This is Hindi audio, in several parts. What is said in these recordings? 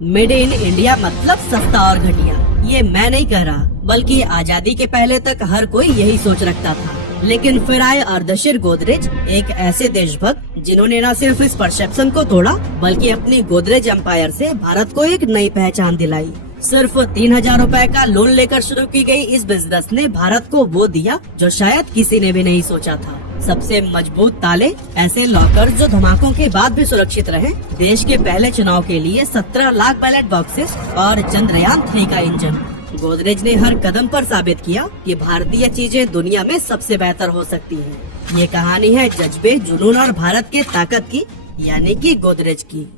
मेड इन इंडिया मतलब सस्ता और घटिया। ये मैं नहीं कह रहा, बल्कि आजादी के पहले तक हर कोई यही सोच रखता था। लेकिन फिर आए अर्देशीर गोदरेज, एक ऐसे देशभक्त जिन्होंने न सिर्फ इस परसेप्शन को तोड़ा, बल्कि अपनी गोदरेज एम्पायर से भारत को एक नई पहचान दिलाई। सिर्फ 3,000 रुपए का लोन लेकर शुरू की गई इस बिजनेस ने भारत को वो दिया जो शायद किसी ने भी नहीं सोचा था। सबसे मजबूत ताले, ऐसे लॉकर जो धमाकों के बाद भी सुरक्षित रहे, देश के पहले चुनाव के लिए 17 लाख बैलेट बॉक्सेस और चंद्रयान 3 का इंजन। गोदरेज ने हर कदम पर साबित किया कि भारतीय चीजें दुनिया में सबसे बेहतर हो सकती हैं। ये कहानी है जज्बे, जुनून और भारत के ताकत की, यानी कि गोदरेज की।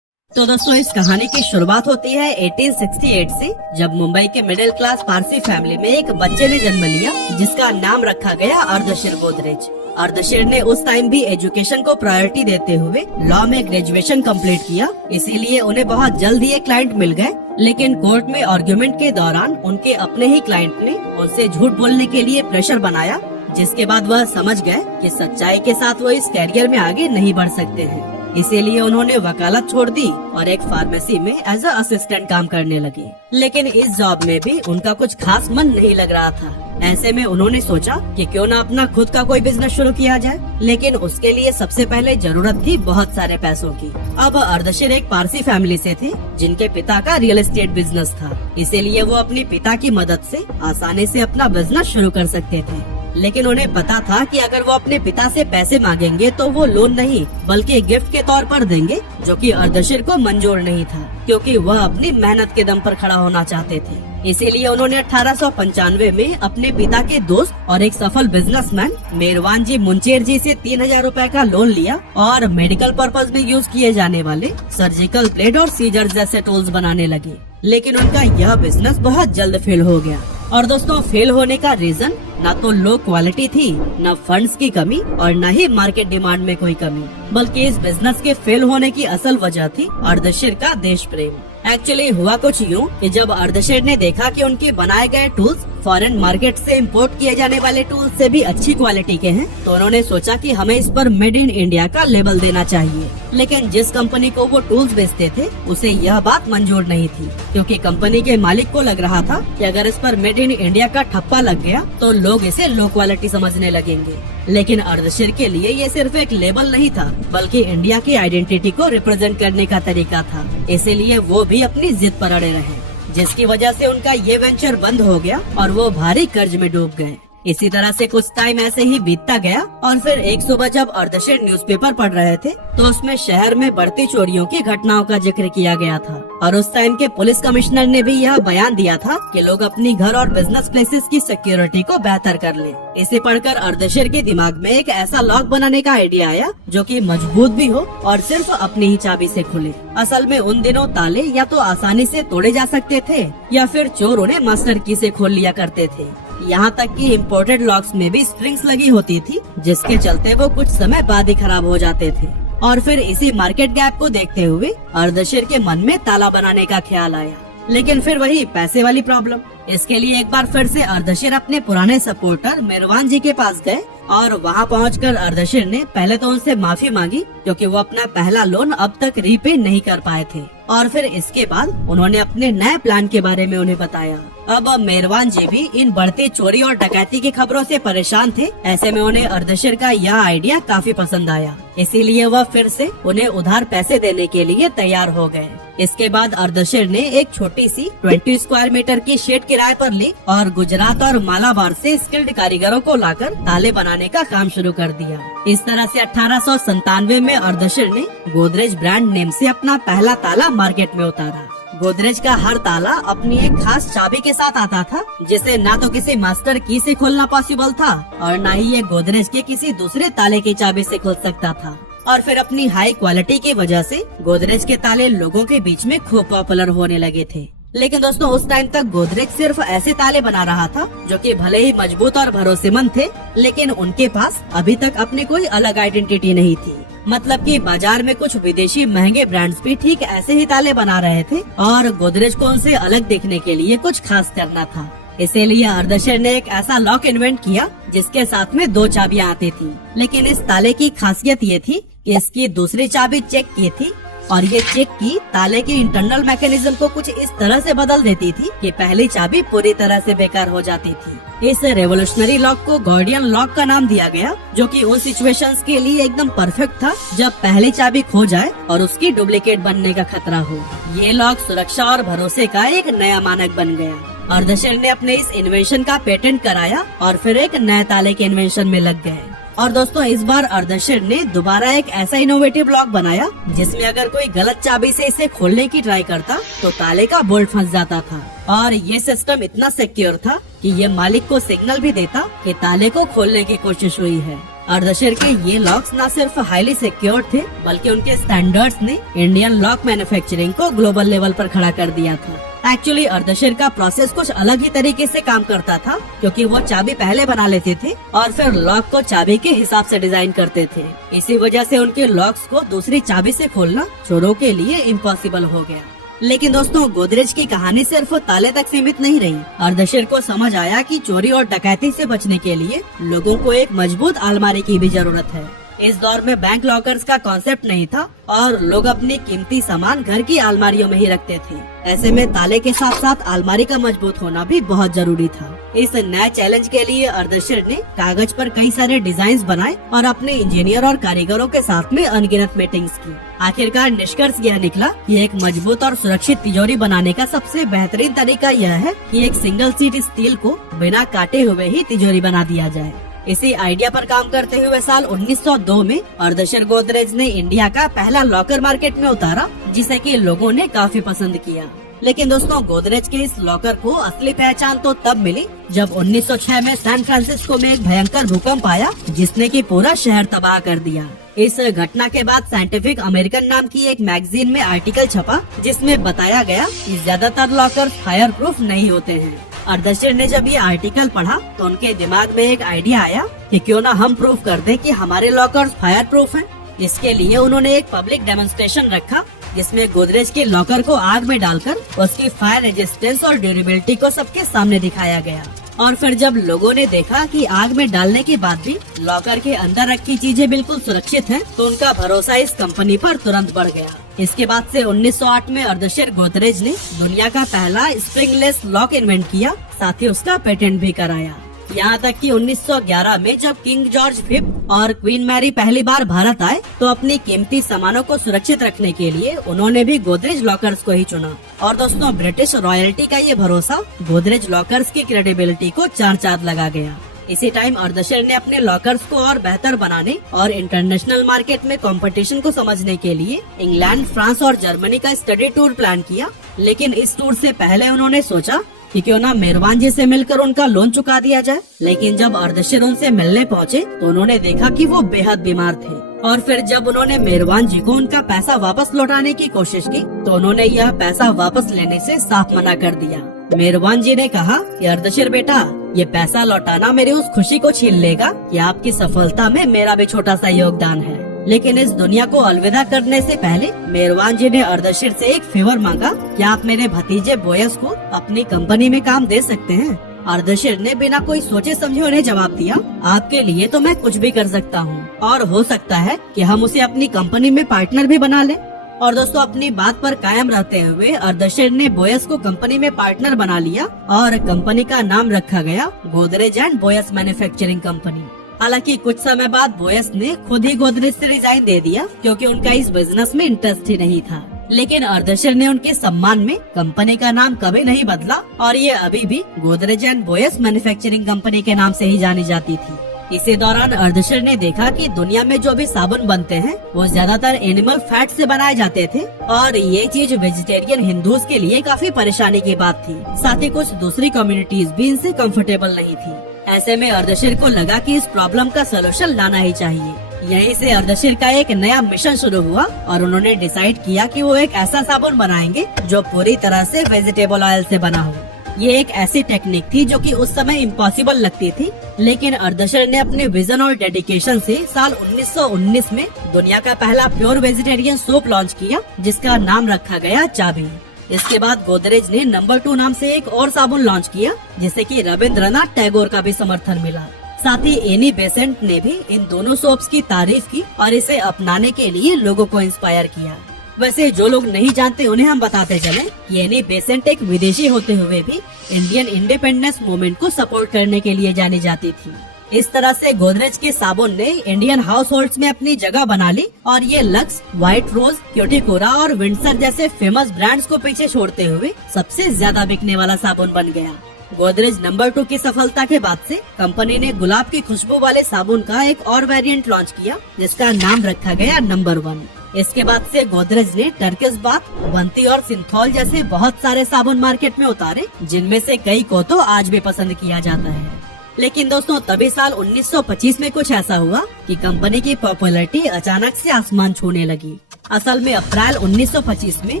तो दोस्तों, इस कहानी की शुरुआत होती है 1868 से, जब मुंबई के मिडिल क्लास पारसी फैमिली में एक बच्चे ने जन्म लिया जिसका नाम रखा गया अर्देशीर गोदरेज। अर्देशीर ने उस टाइम भी एजुकेशन को प्रायोरिटी देते हुए लॉ में ग्रेजुएशन कंप्लीट किया, इसीलिए उन्हें बहुत जल्द ही एक क्लाइंट मिल गए। लेकिन कोर्ट में आर्गुमेंट के दौरान उनके अपने ही क्लाइंट ने उनसे झूठ बोलने के लिए प्रेशर बनाया, जिसके बाद वह समझ गए कि सच्चाई के साथ वो इस कैरियर में आगे नहीं बढ़ सकते हैं। इसीलिए उन्होंने वकालत छोड़ दी और एक फार्मेसी में एज अ असिस्टेंट काम करने लगे। लेकिन इस जॉब में भी उनका कुछ खास मन नहीं लग रहा था। ऐसे में उन्होंने सोचा कि क्यों ना अपना खुद का कोई बिजनेस शुरू किया जाए, लेकिन उसके लिए सबसे पहले जरूरत थी बहुत सारे पैसों की। अब अर्देशीर एक पारसी फैमिली से थे जिनके पिता का रियल एस्टेट बिजनेस था, इसीलिए वो अपने पिता की मदद से आसानी से अपना बिजनेस शुरू कर सकते थे। लेकिन उन्हें पता था कि अगर वो अपने पिता से पैसे मांगेंगे तो वो लोन नहीं बल्कि गिफ्ट के तौर पर देंगे, जो कि अर्देशीर को मंजूर नहीं था, क्योंकि वह अपनी मेहनत के दम पर खड़ा होना चाहते थे। इसीलिए उन्होंने 1895 में अपने पिता के दोस्त और एक सफल बिजनेसमैन मेरवान जी मुंचेर जी से 3,000 रुपए का लोन लिया और मेडिकल पर्पज में यूज किए जाने वाले सर्जिकल प्लेट और सीजर जैसे टूल्स बनाने लगे। लेकिन उनका यह बिजनेस बहुत जल्द फेल हो गया। और दोस्तों, फेल होने का रीजन न तो लो क्वालिटी थी, न फंड्स की कमी और न ही मार्केट डिमांड में कोई कमी, बल्कि इस बिजनेस के फेल होने की असल वजह थी अर्देशीर का देश प्रेम। एक्चुअली हुआ कुछ यूँ कि जब अर्देशीर ने देखा कि उनके बनाए गए टूल्स फॉरेन मार्केट से इंपोर्ट किए जाने वाले टूल्स से भी अच्छी क्वालिटी के हैं, तो उन्होंने सोचा कि हमें इस पर मेड इन इंडिया का लेबल देना चाहिए। लेकिन जिस कंपनी को वो टूल्स बेचते थे उसे यह बात मंजूर नहीं थी, क्योंकि कंपनी के मालिक को लग रहा था कि अगर इस पर मेड इन इंडिया का ठप्पा लग गया तो लोग इसे लो क्वालिटी समझने लगेंगे। लेकिन अर्देशीर के लिए ये सिर्फ एक लेबल नहीं था, बल्कि इंडिया की आइडेंटिटी को रिप्रेजेंट करने का तरीका था। इसीलिए वो भी अपनी जिद पर अड़े रहे, जिसकी वजह से उनका ये वेंचर बंद हो गया और वो भारी कर्ज में डूब गए। इसी तरह से कुछ टाइम ऐसे ही बीतता गया और फिर एक सुबह जब अर्देशीर न्यूज़पेपर पढ़ रहे थे तो उसमें शहर में बढ़ती चोरियों की घटनाओं का जिक्र किया गया था। और उस टाइम के पुलिस कमिश्नर ने भी यह बयान दिया था कि लोग अपनी घर और बिजनेस प्लेसेस की सिक्योरिटी को बेहतर कर लें। इसे पढ़कर अर्देशीर के दिमाग में एक ऐसा लॉक बनाने का आइडिया आया जो कि मजबूत भी हो और सिर्फ अपनी ही चाबी से खुले। असल में उन दिनों ताले या तो आसानी से तोड़े जा सकते थे या फिर चोर उन्हें मास्टर की से खोल लिया करते थे। यहाँ तक कि इम्पोर्टेड लॉक्स में भी स्प्रिंग्स लगी होती थी, जिसके चलते वो कुछ समय बाद ही खराब हो जाते थे। और फिर इसी मार्केट गैप को देखते हुए अर्देशीर के मन में ताला बनाने का ख्याल आया। लेकिन फिर वही पैसे वाली प्रॉब्लम। इसके लिए एक बार फिर से अर्देशीर अपने पुराने सपोर्टर मेरवान जी के पास गए और वहाँ पहुंचकर अर्देशीर ने पहले तो उनसे माफी मांगी, क्योंकि वो अपना पहला लोन अब तक रीपे नहीं कर पाए थे। और फिर इसके बाद उन्होंने अपने नए प्लान के बारे में उन्हें बताया। अब मेरवान जी भी इन बढ़ती चोरी और डकैती की खबरों से परेशान थे। ऐसे में उन्हें अर्देशीर का यह आइडिया काफी पसंद आया, इसीलिए वह फिर से उन्हें उधार पैसे देने के लिए तैयार हो गए। इसके बाद अर्देशीर ने एक छोटी सी 20 स्क्वायर मीटर की शेड किराए पर ली और गुजरात और मालाबार से स्किल्ड कारीगरों को लाकर ताले बनाने का काम शुरू कर दिया। इस तरह से 1897 में अर्देशीर ने गोदरेज ब्रांड नेम से अपना पहला ताला मार्केट में उतारा। गोदरेज का हर ताला अपनी एक खास चाबी के साथ आता था, जिसे ना तो किसी मास्टर की से खोलना पॉसिबल था और ना ही ये गोदरेज के किसी दूसरे ताले की चाबी से खोल सकता था। और फिर अपनी हाई क्वालिटी की वजह से गोदरेज के ताले लोगों के बीच में खूब पॉपुलर होने लगे थे। लेकिन दोस्तों, उस टाइम तक गोदरेज सिर्फ ऐसे ताले बना रहा था जो कि भले ही मजबूत और भरोसेमंद थे, लेकिन उनके पास अभी तक अपनी कोई अलग आइडेंटिटी नहीं थी। मतलब कि बाजार में कुछ विदेशी महंगे ब्रांड्स भी ठीक ऐसे ही ताले बना रहे थे और गोदरेज को उनसे अलग देखने के लिए कुछ खास करना था। इसीलिए अर्देशीर ने एक ऐसा लॉक इन्वेंट किया जिसके साथ में 2 चाबियां आती थी। लेकिन इस ताले की खासियत ये थी कि इसकी दूसरी चाबी चेक की थी और ये चिक की ताले के इंटरनल मैकेनिज्म को कुछ इस तरह से बदल देती थी कि पहली चाबी पूरी तरह से बेकार हो जाती थी। इस रेवोल्यूशनरी लॉक को गार्डियन लॉक का नाम दिया गया, जो कि उन सिचुएशंस के लिए एकदम परफेक्ट था जब पहली चाबी खो जाए और उसकी डुप्लीकेट बनने का खतरा हो। ये लॉक सुरक्षा और भरोसे का एक नया मानक बन गया। अर्धशर ने अपने इस इन्वेंशन का पेटेंट कराया और फिर एक नए ताले के इन्वेंशन में लग गए। और दोस्तों, इस बार अर्धशर ने दोबारा एक ऐसा इनोवेटिव लॉक बनाया जिसमें अगर कोई गलत चाबी से इसे खोलने की ट्राई करता तो ताले का बोल्ट फंस जाता था। और ये सिस्टम इतना सिक्योर था कि ये मालिक को सिग्नल भी देता कि ताले को खोलने की कोशिश हुई है। अर्धशर के ये लॉक्स न सिर्फ हाईली सिक्योर थे, बल्कि उनके स्टैंडर्ड्स ने इंडियन लॉक मैन्युफैक्चरिंग को ग्लोबल लेवल पर खड़ा कर दिया था। एक्चुअली अर्धशर का प्रोसेस कुछ अलग ही तरीके से काम करता था, क्योंकि वो चाबी पहले बना लेते थे और फिर लॉक को चाबी के हिसाब से डिजाइन करते थे। इसी वजह से उनके लॉक्स को दूसरी चाबी से खोलना चोरों के लिए इम्पॉसिबल हो गया। लेकिन दोस्तों, गोदरेज की कहानी सिर्फ ताले तक सीमित नहीं रही। अर्धशर को समझ आया कि चोरी और डकैती से बचने के लिए लोगों को एक मजबूत अलमारी की भी जरूरत है। इस दौर में बैंक लॉकर्स का कॉन्सेप्ट नहीं था और लोग अपनी कीमती सामान घर की अलमारियों में ही रखते थे। ऐसे में ताले के साथ साथ अलमारी का मजबूत होना भी बहुत जरूरी था। इस नए चैलेंज के लिए अर्धशर ने कागज पर कई सारे डिजाइन बनाए और अपने इंजीनियर और कारीगरों के साथ में अनगिनत मीटिंग्स की। आखिरकार निष्कर्ष यह निकला कि एक मजबूत और सुरक्षित तिजोरी बनाने का सबसे बेहतरीन तरीका यह है कि एक सिंगल सीट स्टील को बिना काटे हुए ही तिजोरी बना दिया जाए। इसी आइडिया पर काम करते हुए साल 1902 में अर्धशर गोदरेज ने इंडिया का पहला लॉकर मार्केट में उतारा, जिसे कि लोगों ने काफी पसंद किया। लेकिन दोस्तों, गोदरेज के इस लॉकर को असली पहचान तो तब मिली जब 1906 में सैन फ्रांसिस्को में एक भयंकर भूकंप आया, जिसने कि पूरा शहर तबाह कर दिया। इस घटना के बाद साइंटिफिक अमेरिकन नाम की एक मैगजीन में आर्टिकल छपा, जिसमें बताया गया कि ज्यादातर लॉकर फायर प्रूफ नहीं होते हैं। अर्धशर ने जब ये आर्टिकल पढ़ा तो उनके दिमाग में एक आइडिया आया कि क्यों ना हम प्रूफ कर दें कि हमारे लॉकर्स फायर प्रूफ हैं। इसके लिए उन्होंने एक पब्लिक डेमोन्स्ट्रेशन रखा, जिसमें गोदरेज के लॉकर को आग में डालकर उसकी फायर रेजिस्टेंस और ड्यूरेबिलिटी को सबके सामने दिखाया गया। और फिर जब लोगों ने देखा कि आग में डालने के बाद भी लॉकर के अंदर रखी चीजें बिल्कुल सुरक्षित हैं, तो उनका भरोसा इस कंपनी पर तुरंत बढ़ गया। इसके बाद से 1908 में अर्धशर गोदरेज ने दुनिया का पहला स्प्रिंगलेस लॉक इन्वेंट किया, साथ ही उसका पेटेंट भी कराया। यहाँ तक कि 1911 में जब किंग जॉर्ज फिफ्थ और क्वीन मैरी पहली बार भारत आए तो अपनी कीमती सामानों को सुरक्षित रखने के लिए उन्होंने भी गोदरेज लॉकर्स को ही चुना। और दोस्तों, ब्रिटिश रॉयल्टी का ये भरोसा गोदरेज लॉकर्स की क्रेडिबिलिटी को चार चांद लगा गया। इसी टाइम अर्धशर ने अपने लॉकर्स को और बेहतर बनाने और इंटरनेशनल मार्केट में कंपटीशन को समझने के लिए इंग्लैंड, फ्रांस और जर्मनी का स्टडी टूर प्लान किया। लेकिन इस टूर से पहले उन्होंने सोचा कि क्यों ना मेहरबान जी से मिलकर उनका लोन चुका दिया जाए। लेकिन जब अर्धशर उनसे मिलने पहुँचे तो उन्होंने देखा कि वो बेहद बीमार थे। और फिर जब उन्होंने मेहरबान जी को उनका पैसा वापस लौटाने की कोशिश की तो उन्होंने यह पैसा वापस लेने से साफ मना कर दिया। मेहरबान जी ने कहा कि अर्धशर बेटा, ये पैसा लौटाना मेरी उस खुशी को छीन लेगा कि आपकी सफलता में मेरा भी छोटा सा योगदान है। लेकिन इस दुनिया को अलविदा करने से पहले मेहरबान जी ने अर्धशर से एक फेवर मांगा कि आप मेरे भतीजे बोयस को अपनी कंपनी में काम दे सकते हैं। अर्धशर ने बिना कोई सोचे समझे उन्हें जवाब दिया, आपके लिए तो मैं कुछ भी कर सकता हूँ और हो सकता है कि हम उसे अपनी कंपनी में पार्टनर भी बना लें। और दोस्तों, अपनी बात पर कायम रहते हुए अर्धशर ने बोयस को कंपनी में पार्टनर बना लिया और कंपनी का नाम रखा गया Godrej and Boyce manufacturing company. हालांकि कुछ समय बाद बोयस ने खुद ही गोदरेज से रिजाइन दे दिया, क्योंकि उनका इस बिजनेस में इंटरेस्ट ही नहीं था। लेकिन अर्धशर ने उनके सम्मान में कंपनी का नाम कभी नहीं बदला और ये अभी भी Godrej and Boyce manufacturing company के नाम से ही जानी जाती थी। इसी दौरान अर्धशर ने देखा कि दुनिया में जो भी साबुन बनते हैं वो ज्यादातर एनिमल फैट से बनाए जाते थे और ये चीज वेजिटेरियन हिंदूज के लिए काफी परेशानी की बात थी। साथ ही कुछ दूसरी कम्युनिटीज भी इनसे कंफर्टेबल नहीं थी। ऐसे में अर्धशर को लगा कि इस प्रॉब्लम का सलूशन लाना ही चाहिए। यहीं से अर्धशर का एक नया मिशन शुरू हुआ और उन्होंने डिसाइड किया कि वो एक ऐसा साबुन बनाएंगे जो पूरी तरह से वेजिटेबल ऑयल से बना हो। ये एक ऐसी टेक्निक थी जो कि उस समय इम्पॉसिबल लगती थी, लेकिन अर्धशर ने अपने विजन और डेडिकेशन से साल 1919 में दुनिया का पहला प्योर वेजिटेरियन सोप लॉन्च किया, जिसका नाम रखा गया चाबी। इसके बाद गोदरेज ने नंबर 2 नाम से एक और साबुन लॉन्च किया, जिसे कि रविंद्रनाथ टैगोर का भी समर्थन मिला। साथ ही एनी बेसेंट ने भी इन दोनों सोप्स की तारीफ की और इसे अपनाने के लिए लोगों को इंस्पायर किया। वैसे जो लोग नहीं जानते उन्हें हम बताते चले कि एनी बेसेंट एक विदेशी होते हुए भी इंडियन इंडिपेंडेंस मूवमेंट को सपोर्ट करने के लिए जानी जाती थी। इस तरह से गोदरेज के साबुन ने इंडियन हाउस होल्ड्स में अपनी जगह बना ली और ये लक्स, व्हाइट रोज, क्यूटिकोरा और विंडसर जैसे फेमस ब्रांड्स को पीछे छोड़ते हुए सबसे ज्यादा बिकने वाला साबुन बन गया। गोदरेज नंबर 2 की सफलता के बाद से कंपनी ने गुलाब की खुशबू वाले साबुन का एक और वेरिएंट लॉन्च किया जिसका नाम रखा गया नंबर 1। इसके बाद से गोदरेज ने टर्किश बाथ, बंती और सिंथॉल जैसे बहुत सारे साबुन मार्केट में उतारे, जिनमें से कई को तो आज भी पसंद किया जाता है। लेकिन दोस्तों तभी साल 1925 में कुछ ऐसा हुआ कि कंपनी की पॉपुलैरिटी अचानक से आसमान छूने लगी। असल में अप्रैल 1925 में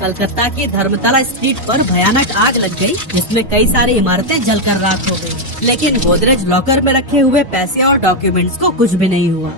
कलकत्ता की धर्मतला स्ट्रीट पर भयानक आग लग गई, जिसमें कई सारी इमारतें जलकर राख हो गई। लेकिन गोदरेज लॉकर में रखे हुए पैसे और डॉक्यूमेंट्स को कुछ भी नहीं हुआ।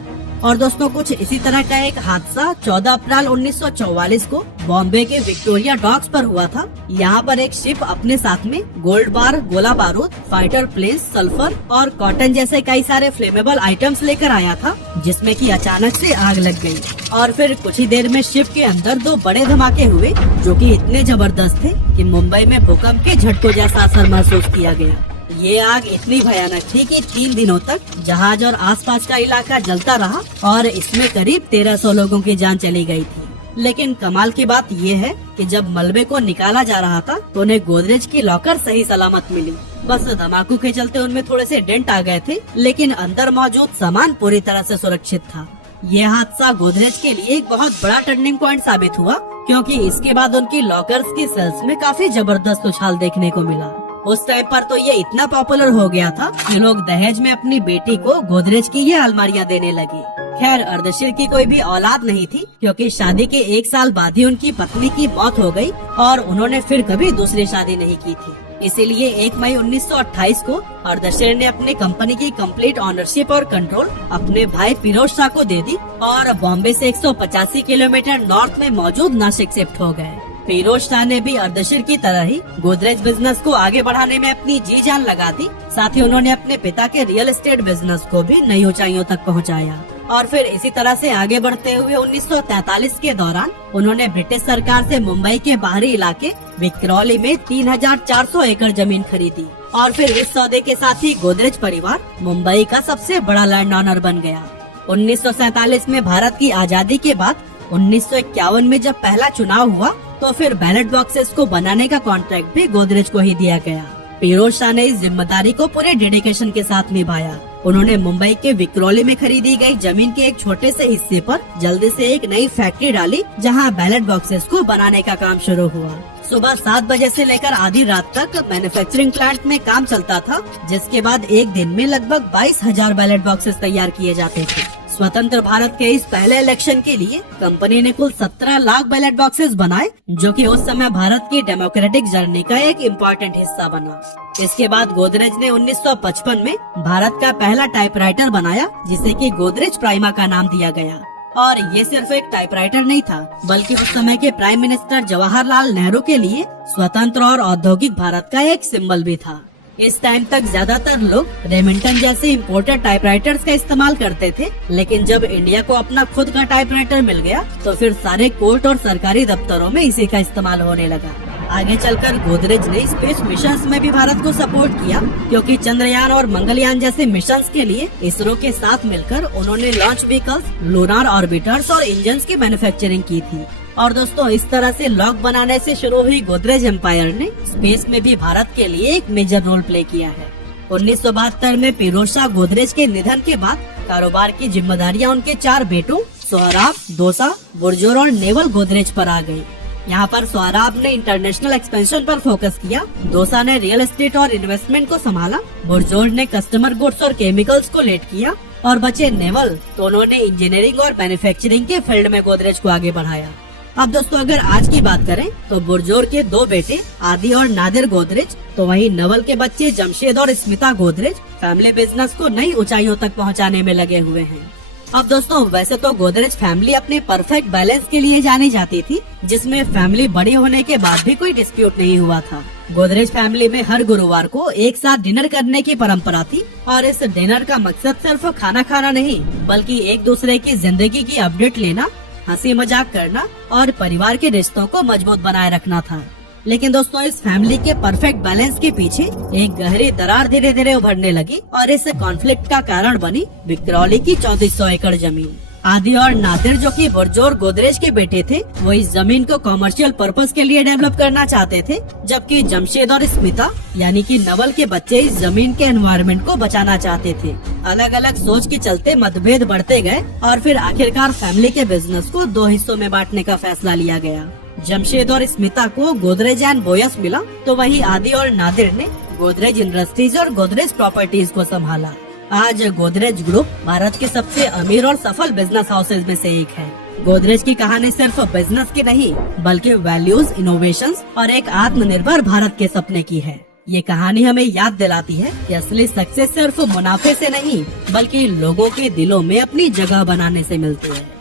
और दोस्तों कुछ इसी तरह का एक हादसा 14 अप्रैल 1944 को बॉम्बे के विक्टोरिया डॉक्स पर हुआ था। यहाँ पर एक शिप अपने साथ में गोल्ड बार, गोला बारूद, फाइटर प्लेन्स, सल्फर और कॉटन जैसे कई सारे फ्लेमेबल आइटम्स लेकर आया था, जिसमें कि अचानक से आग लग गई। और फिर कुछ ही देर में शिप के अंदर 2 बड़े धमाके हुए जो कि इतने जबरदस्त थे कि मुंबई में भूकंप के झटकों जैसा असर महसूस किया गया। ये आग इतनी भयानक थी कि 3 दिनों तक जहाज और आसपास का इलाका जलता रहा और इसमें करीब 1300 लोगों की जान चली गई थी। लेकिन कमाल की बात ये है कि जब मलबे को निकाला जा रहा था तो उन्हें गोदरेज की लॉकर सही सलामत मिली। बस धमाकों के चलते उनमें थोड़े से डेंट आ गए थे, लेकिन अंदर मौजूद सामान पूरी तरह से सुरक्षित था। ये हादसा गोदरेज के लिए एक बहुत बड़ा टर्निंग पॉइंट साबित हुआ, क्योंकि इसके बाद उनकी लॉकर्स की सेल्स में काफी जबरदस्त उछाल देखने को मिला। उस टाइम पर तो ये इतना पॉपुलर हो गया था कि लोग दहेज में अपनी बेटी को गोदरेज की ये अलमारियां देने लगे। खैर अर्देशीर की कोई भी औलाद नहीं थी, क्योंकि शादी के 1 साल बाद ही उनकी पत्नी की मौत हो गई और उन्होंने फिर कभी दूसरी शादी नहीं की थी। इसीलिए 1 मई 1928 को अर्देशीर ने अपनी कंपनी की कंप्लीट ऑनरशिप और कंट्रोल अपने भाई फिरोज शाह को दे दी और बॉम्बे से 185 किलोमीटर नॉर्थ में मौजूद नासिक शिफ्ट हो गए। फिरोज शाह ने भी अर्देशीर की तरह ही गोदरेज बिजनेस को आगे बढ़ाने में अपनी जी जान लगा दी। साथ ही उन्होंने अपने पिता के रियल एस्टेट बिजनेस को भी नई ऊंचाइयों तक पहुंचाया। और फिर इसी तरह से आगे बढ़ते हुए 1943 के दौरान उन्होंने ब्रिटिश सरकार से मुंबई के बाहरी इलाके विक्रोली में 3400 एकड़ जमीन खरीदी। और फिर इस सौदे के साथ ही गोदरेज परिवार मुंबई का सबसे बड़ा लैंड ऑनर बन गया। 1947 में भारत की आजादी के बाद 1951 में जब पहला चुनाव हुआ तो फिर बैलेट बॉक्सेस को बनाने का कॉन्ट्रैक्ट भी गोदरेज को ही दिया गया। फिरोज शाह ने इस जिम्मेदारी को पूरे डेडिकेशन के साथ निभाया। उन्होंने मुंबई के विक्रोली में खरीदी गई जमीन के एक छोटे से हिस्से पर जल्दी से एक नई फैक्ट्री डाली, जहां बैलेट बॉक्सेस को बनाने का काम शुरू हुआ। सुबह 7 बजे से लेकर आधी रात तक मैन्युफैक्चरिंग प्लांट में काम चलता था, जिसके बाद एक दिन में लगभग 22,000 बैलेट बॉक्सेस तैयार किए जाते थे। स्वतंत्र भारत के इस पहले इलेक्शन के लिए कंपनी ने कुल 17 लाख बैलेट बॉक्सेस बनाए, जो कि उस समय भारत की डेमोक्रेटिक जर्नी का एक इम्पोर्टेंट हिस्सा बना। इसके बाद गोदरेज ने 1955 में भारत का पहला टाइपराइटर बनाया, जिसे कि गोदरेज प्राइमा का नाम दिया गया। और ये सिर्फ एक टाइपराइटर नहीं था, बल्कि उस समय के प्राइम मिनिस्टर जवाहरलाल नेहरू के लिए स्वतंत्र और औद्योगिक भारत का एक सिंबल भी था। इस टाइम तक ज्यादातर लोग रेमिंगटन जैसे इम्पोर्टेड टाइपराइटर्स का इस्तेमाल करते थे, लेकिन जब इंडिया को अपना खुद का टाइपराइटर मिल गया तो फिर सारे कोर्ट और सरकारी दफ्तरों में इसी का इस्तेमाल होने लगा। आगे चलकर गोदरेज ने स्पेस मिशंस में भी भारत को सपोर्ट किया, क्योंकि चंद्रयान और मंगलयान जैसे मिशंस के लिए इसरो के साथ मिलकर उन्होंने लॉन्च व्हीकल्स, लूनार ऑर्बिटर्स और इंजन्स की मैन्युफैक्चरिंग की थी। और दोस्तों इस तरह से लॉक बनाने से शुरू हुई गोदरेज एम्पायर ने स्पेस में भी भारत के लिए एक मेजर रोल प्ले किया है। 1972 में फिरोज शाह गोदरेज के निधन के बाद कारोबार की जिम्मेदारियां उनके 4 बेटों सोहराब, दोसा, बुरजोर और नेवल गोदरेज पर आ गई। यहाँ पर सोहराब ने इंटरनेशनल एक्सपेंशन पर फोकस किया, दोसा ने रियल एस्टेट और इन्वेस्टमेंट को संभाला, बुरजोर ने कस्टमर गुड्स और केमिकल्स को लीड किया और बचे नेवल तो उन्होंने इंजीनियरिंग और मैन्युफैक्चरिंग के फील्ड में गोदरेज को आगे बढ़ाया। अब दोस्तों अगर आज की बात करें तो बुरजोर के 2 बेटे आदि और नादिर गोदरेज, तो वहीं नवल के बच्चे जमशेद और स्मिता गोदरेज फैमिली बिजनेस को नई ऊंचाइयों तक पहुंचाने में लगे हुए हैं। अब दोस्तों वैसे तो गोदरेज फैमिली अपने परफेक्ट बैलेंस के लिए जानी जाती थी, जिसमें फैमिली बड़ी होने के बाद भी कोई डिस्प्यूट नहीं हुआ था। गोदरेज फैमिली में हर गुरुवार को एक साथ डिनर करने की परंपरा थी और इस डिनर का मकसद सिर्फ खाना खाना नहीं, बल्कि एक दूसरे की जिंदगी की अपडेट लेना हंसी मजाक करना और परिवार के रिश्तों को मजबूत बनाए रखना था। लेकिन दोस्तों, इस फैमिली के परफेक्ट बैलेंस के पीछे एक गहरी दरार धीरे धीरे उभरने लगी और इस कॉन्फ्लिक्ट का कारण बनी विक्रोली की 3400 एकड़ जमीन। आदि और नादिर, जो कि बुरजोर गोदरेज के बेटे थे, वो इस जमीन को कॉमर्शियल पर्पस के लिए डेवलप करना चाहते थे, जबकि जमशेद और स्मिता यानी कि नवल के बच्चे इस जमीन के एनवायरनमेंट को बचाना चाहते थे। अलग अलग सोच के चलते मतभेद बढ़ते गए और फिर आखिरकार फैमिली के बिजनेस को 2 हिस्सों में बांटने का फैसला लिया गया। जमशेद और स्मिता को गोदरेज एंड बोयस मिला, तो वही आदि और नादिर ने गोदरेज इंडस्ट्रीज और गोदरेज प्रॉपर्टीज को संभाला। आज गोदरेज ग्रुप भारत के सबसे अमीर और सफल बिजनेस हाउसेज में से एक है। गोदरेज की कहानी सिर्फ बिजनेस की नहीं, बल्कि वैल्यूज, इनोवेशंस और एक आत्मनिर्भर भारत के सपने की है। ये कहानी हमें याद दिलाती है कि असली सक्सेस सिर्फ मुनाफे से नहीं, बल्कि लोगों के दिलों में अपनी जगह बनाने से मिलती है।